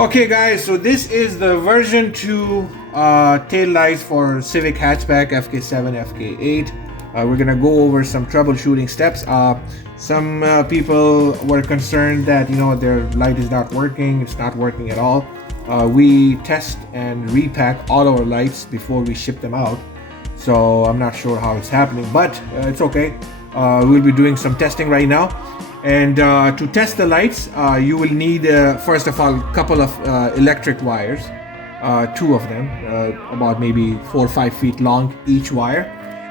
Okay guys, so this is the version 2 tail lights for Civic Hatchback FK7, FK8. We're gonna go over some troubleshooting steps. Some people were concerned that their light is not working, it's not working at all. We test and repack all our lights before we ship them out. So I'm not sure how it's happening, but it's okay. We'll be doing some testing right now. And to test the lights, you will need, first of all, a couple of electric wires, 2 of them, about maybe 4 or 5 feet long each wire.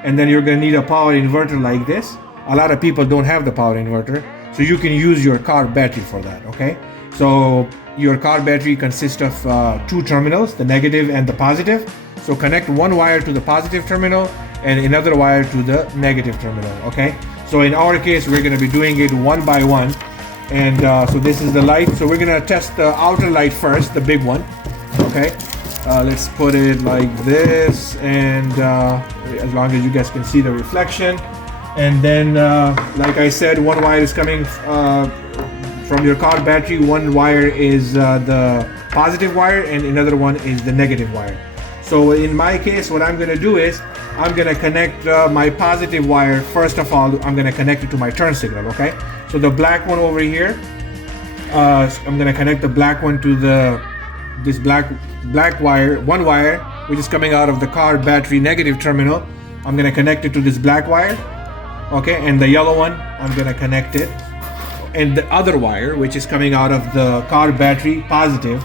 And then you're going to need a power inverter like this. A lot of people don't have the power inverter, so you can use your car battery for that, okay? So your car battery consists of 2 terminals, the negative and the positive. So connect one wire to the positive terminal and another wire to the negative terminal, okay? So in our case, we're going to be doing it one by one. And so this is the light. So we're going to test the outer light first, the big one. Okay. Let's put it like this. And as long as you guys can see the reflection. And then, like I said, one wire is coming from your car battery. One wire is the positive wire and another one is the negative wire. So in my case, what I'm going to do is I'm going to connect my positive wire. First of all, I'm going to connect it to my turn signal, okay? So the black one over here, I'm going to connect the black one to this black wire, one wire, which is coming out of the car battery negative terminal. I'm going to connect it to this black wire, okay? And the yellow one, I'm going to connect it. And the other wire, which is coming out of the car battery positive,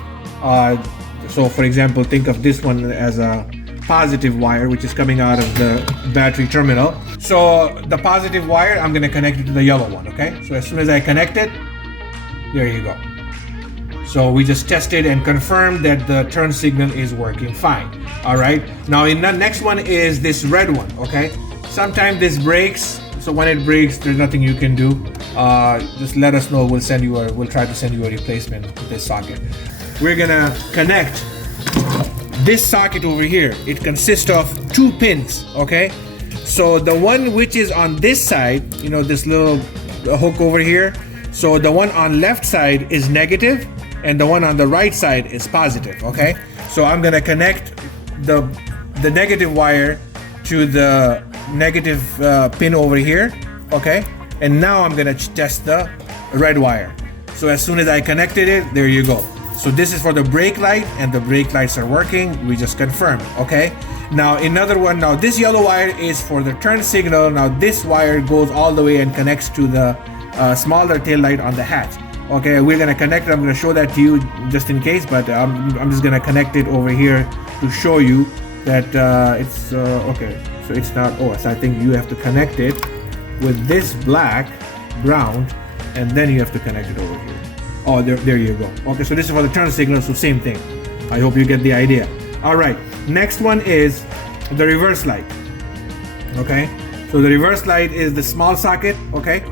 so for example, think of this one as a positive wire, which is coming out of the battery terminal. So the positive wire, I'm going to connect it to the yellow one, okay? So as soon as I connect it, there you go. So we just tested and confirmed that the turn signal is working fine. All right. Now in the next one is this red one, okay? Sometimes this breaks. So when it breaks, there's nothing you can do. Just let us know. We'll try to send you a replacement with this socket. We're gonna connect this socket over here. It consists of 2 pins, okay? So the one which is on this side, this little hook over here. So the one on left side is negative and the one on the right side is positive, okay? So I'm gonna connect the negative wire to the negative pin over here, okay? And now I'm gonna test the red wire. So as soon as I connected it, there you go. So this is for the brake light and the brake lights are working. We just confirmed, okay? Now another one, now this yellow wire is for the turn signal. Now this wire goes all the way and connects to the smaller tail light on the hatch. Okay, we're gonna connect it. I'm gonna show that to you just in case, but I'm just gonna connect it over here to show you that it's okay. So it's not, so I think you have to connect it with this black ground and then you have to connect it over here. Oh, there you go. Okay, so this is for the turn signal, so same thing. I hope you get the idea. All right, next one is the reverse light. Okay, so the reverse light is the small socket, okay?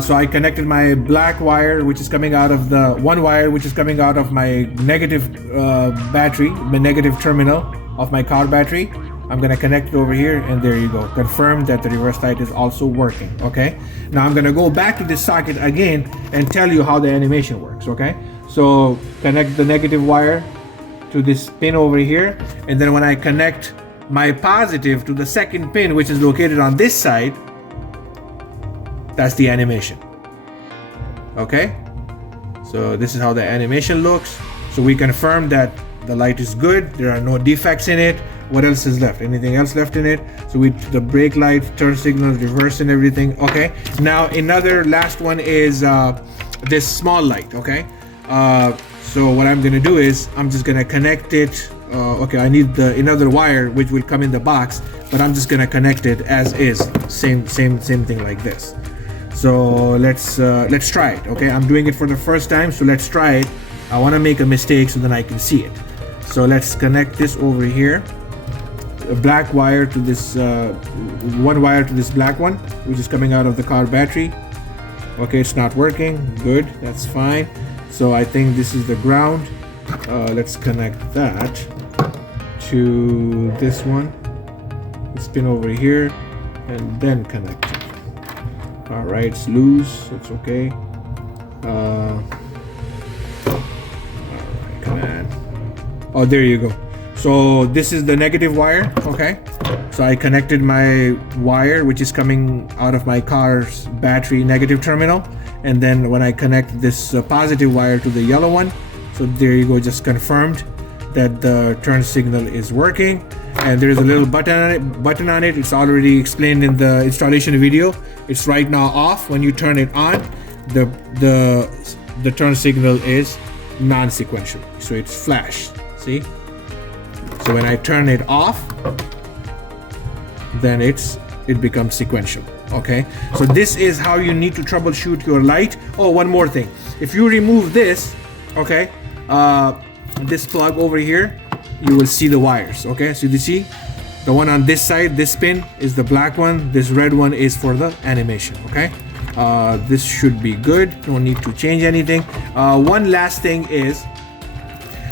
So I connected my black wire, which is coming out of the one wire, which is coming out of my negative battery, the negative terminal of my car battery. I'm gonna connect it over here and there you go. Confirm that the reverse light is also working, okay? Now I'm gonna go back to this socket again and tell you how the animation works, okay? So connect the negative wire to this pin over here. And then when I connect my positive to the second pin, which is located on this side, that's the animation, okay? So this is how the animation looks. So we confirm that the light is good. There are no defects in it. What else is left? Anything else left in it? So the brake light, turn signals, reverse and everything. Okay. Now another last one is this small light. Okay. So what I'm gonna do is I'm just gonna connect it. Okay, I need another wire which will come in the box, but I'm just gonna connect it as is. Same thing like this. So let's try it. Okay. I'm doing it for the first time, so let's try it. I want to make a mistake so then I can see it. So let's connect this over here. A black wire to this one wire to this black one, which is coming out of the car battery. Okay, it's not working. Good, that's fine. So I think this is the ground. Let's connect that to this one, this pin over here, and then connect it. All right, it's loose. It's okay. All right, Oh, there you go. So this is the negative wire, okay? So I connected my wire, which is coming out of my car's battery negative terminal. And then when I connect this positive wire to the yellow one, so there you go, just confirmed that the turn signal is working. And there's a little button on it. It's already explained in the installation video. It's right now off. When you turn it on, the turn signal is non-sequential, so it's flash. See? So when I turn it off, then it becomes sequential. Okay, so this is how you need to troubleshoot your light. Oh, one more thing. If you remove this, okay, this plug over here, you will see the wires. Okay, so you see the one on this side, this pin is the black one, this red one is for the animation. Okay, this should be good, no need to change anything. One last thing is,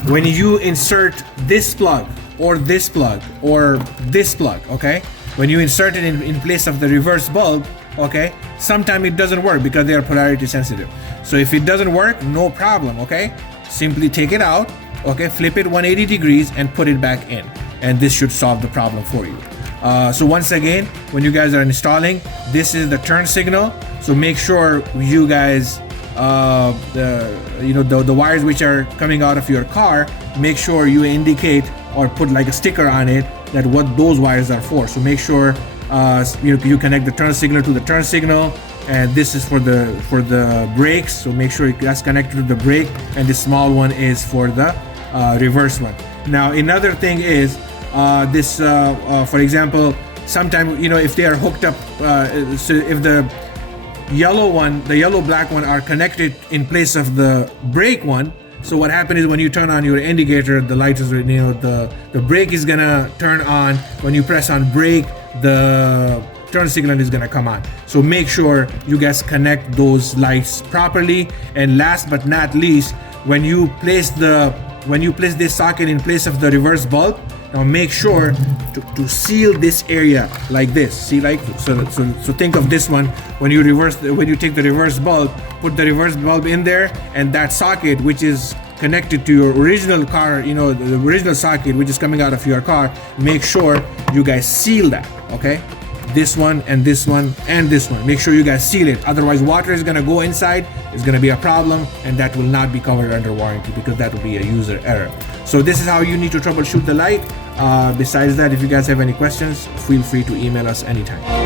when you insert this plug or this plug or this plug, okay, when you insert it in place of the reverse bulb, okay, sometimes it doesn't work because they are polarity sensitive. So if it doesn't work, no problem, okay, simply take it out, okay, flip it 180 degrees and put it back in, and this should solve the problem for you. So once again, when you guys are installing, this is the turn signal. So make sure you guys, the wires which are coming out of your car, make sure you indicate or put like a sticker on it that what those wires are for. So make sure you connect the turn signal to the turn signal, and this is for the brakes. So make sure that's connected to the brake, and the small one is for the reverse one. Now another thing is this, for example, sometimes if they are hooked up, so if the yellow black one are connected in place of the brake one. So what happens is when you turn on your indicator, the light is, the brake is gonna turn on. When you press on brake, the turn signal is gonna come on. So make sure you guys connect those lights properly. And last but not least, when you place this socket in place of the reverse bulb, now make sure to seal this area like this. See, like so think of this one. When you take the reverse bulb, put the reverse bulb in there, and that socket which is connected to your original car, the original socket which is coming out of your car, make sure you guys seal that. Okay, this one and this one and this one. Make sure you guys seal it. Otherwise, water is gonna go inside. It's gonna be a problem, and that will not be covered under warranty because that will be a user error. So this is how you need to troubleshoot the light. Besides that, if you guys have any questions, feel free to email us anytime.